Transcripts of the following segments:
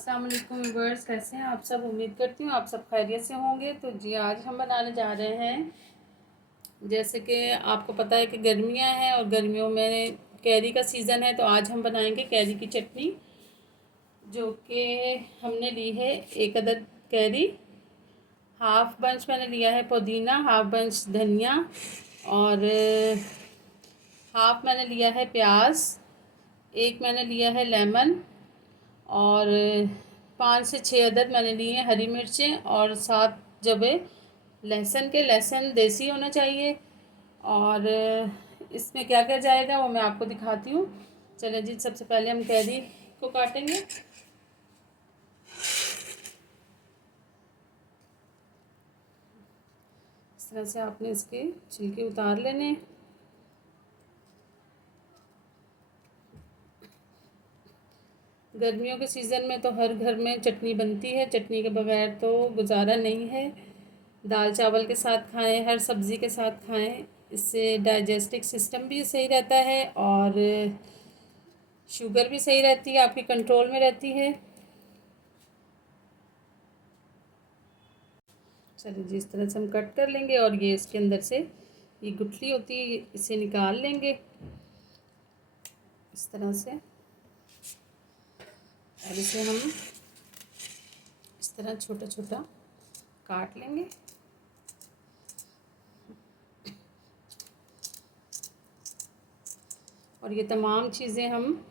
अस्सलाम वालेकुम व्यूअर्स, कैसे हैं आप सब। उम्मीद करती हूँ आप सब खैरियत से होंगे। तो जी आज हम बनाने जा रहे हैं, जैसे कि आपको पता है कि गर्मियाँ हैं और गर्मियों में कैरी का सीज़न है। तो आज हम बनाएंगे कैरी की चटनी, जो कि हमने ली है एक अदद कैरी, हाफ बंच मैंने लिया है पुदीना, हाफ बंच धनिया और हाफ मैंने लिया है प्याज, एक मैंने लिया है लेमन और 5 से 6 अदद मैंने लिए हैं हरी मिर्चें और 7 जबे लहसुन के। लहसुन देसी होना चाहिए। और इसमें क्या क्या जाएगा वो मैं आपको दिखाती हूँ। चलिए जी, सबसे पहले हम कैरी को काटेंगे। इस तरह से आपने इसके छिलके उतार लेने हैं। गर्मियों के सीज़न में तो हर घर में चटनी बनती है, चटनी के बगैर तो गुजारा नहीं है। दाल चावल के साथ खाएं, हर सब्ज़ी के साथ खाएं, इससे डाइजेस्टिव सिस्टम भी सही रहता है और शुगर भी सही रहती है, आपकी कंट्रोल में रहती है। चलिए जी, इस तरह से हम कट कर लेंगे और ये इसके अंदर से ये गुठली होती है, इसे निकाल लेंगे इस तरह से। और इसे हम इस तरह छोटा छोटा काट लेंगे। और ये तमाम चीज़ें हम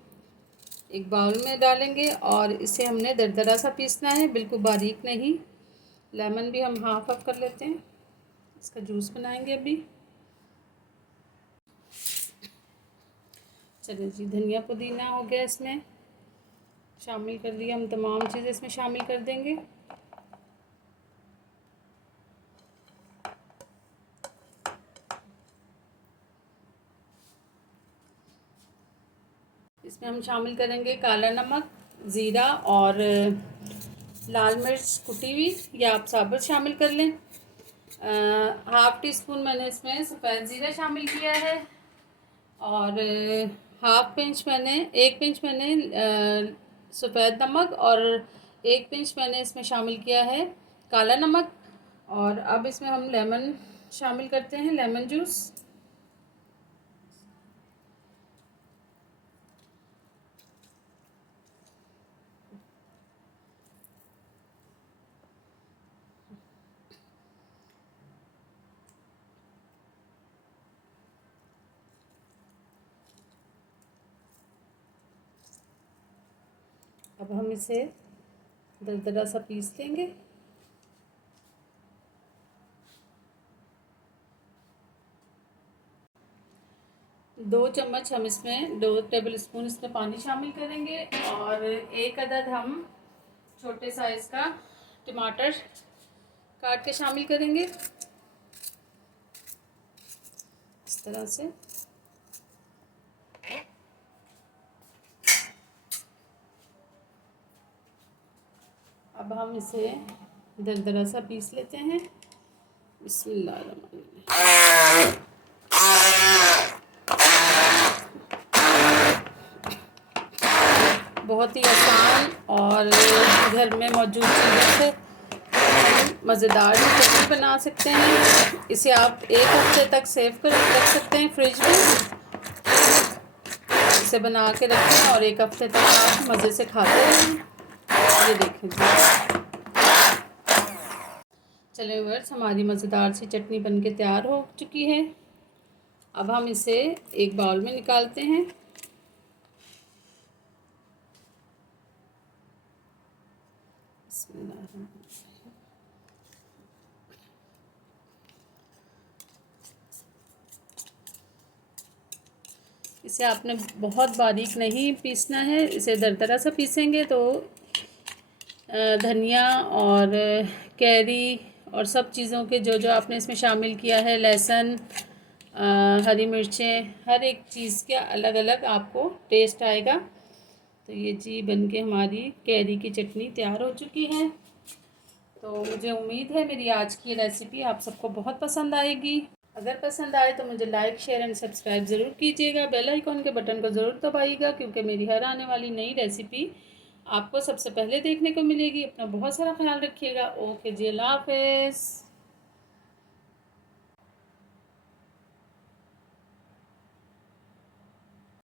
एक बाउल में डालेंगे और इसे हमने दरदरा सा पीसना है, बिल्कुल बारीक नहीं। लेमन भी हम हाफ कर लेते हैं, इसका जूस बनाएंगे अभी। चलिए जी, धनिया पुदीना हो गया, इसमें शामिल कर दिया। हम तमाम चीज़ें इसमें शामिल कर देंगे। इसमें हम शामिल करेंगे काला नमक, ज़ीरा और लाल मिर्च कुटी हुई, या आप साबुत शामिल कर लें। हाफ़ टी स्पून मैंने इसमें सफ़ेद ज़ीरा शामिल किया है और हाफ पिंच मैंने, एक पिंच मैंने सफ़ेद नमक और एक पिंच मैंने इसमें शामिल किया है काला नमक। और अब इसमें हम लेमन शामिल करते हैं, लेमन जूस। अब हम इसे दरदरा सा पीस लेंगे। दो चम्मच हम इसमें, 2 टेबल स्पून इसमें पानी शामिल करेंगे और एक अदद हम छोटे साइज़ का टमाटर काट के शामिल करेंगे इस तरह से। अब हम इसे दरदरा सा पीस लेते हैं। बिस्मिल्लाहिर्रहमानिर्रहीम। बहुत ही आसान और घर में मौजूद चीज़ों से मज़ेदार चटनी बना सकते हैं। इसे आप एक हफ्ते तक सेव कर रख सकते हैं फ्रिज में। इसे बना के रखें और एक हफ्ते तक आप मज़े से खाते रहें। ये देखें जी, चलिए व्यूअर्स, हमारी मज़ेदार सी चटनी बनके तैयार हो चुकी है। अब हम इसे एक बाउल में निकालते हैं। इसे आपने बहुत बारीक नहीं पीसना है, इसे दरदरा सा पीसेंगे तो धनिया और कैरी और सब चीज़ों के जो जो आपने इसमें शामिल किया है, लहसुन, हरी मिर्चें, हर एक चीज़ का अलग अलग आपको टेस्ट आएगा। तो ये जी बनके हमारी कैरी की चटनी तैयार हो चुकी है। तो मुझे उम्मीद है मेरी आज की रेसिपी आप सबको बहुत पसंद आएगी। अगर पसंद आए तो मुझे लाइक, शेयर एंड सब्सक्राइब ज़रूर कीजिएगा। बेल आइकॉन के बटन को ज़रूर दबाइएगा, क्योंकि मेरी हर आने वाली नई रेसिपी आपको सबसे पहले देखने को मिलेगी। अपना बहुत सारा ख्याल रखिएगा। ओके जी, अल्लाह हाफ़िज़।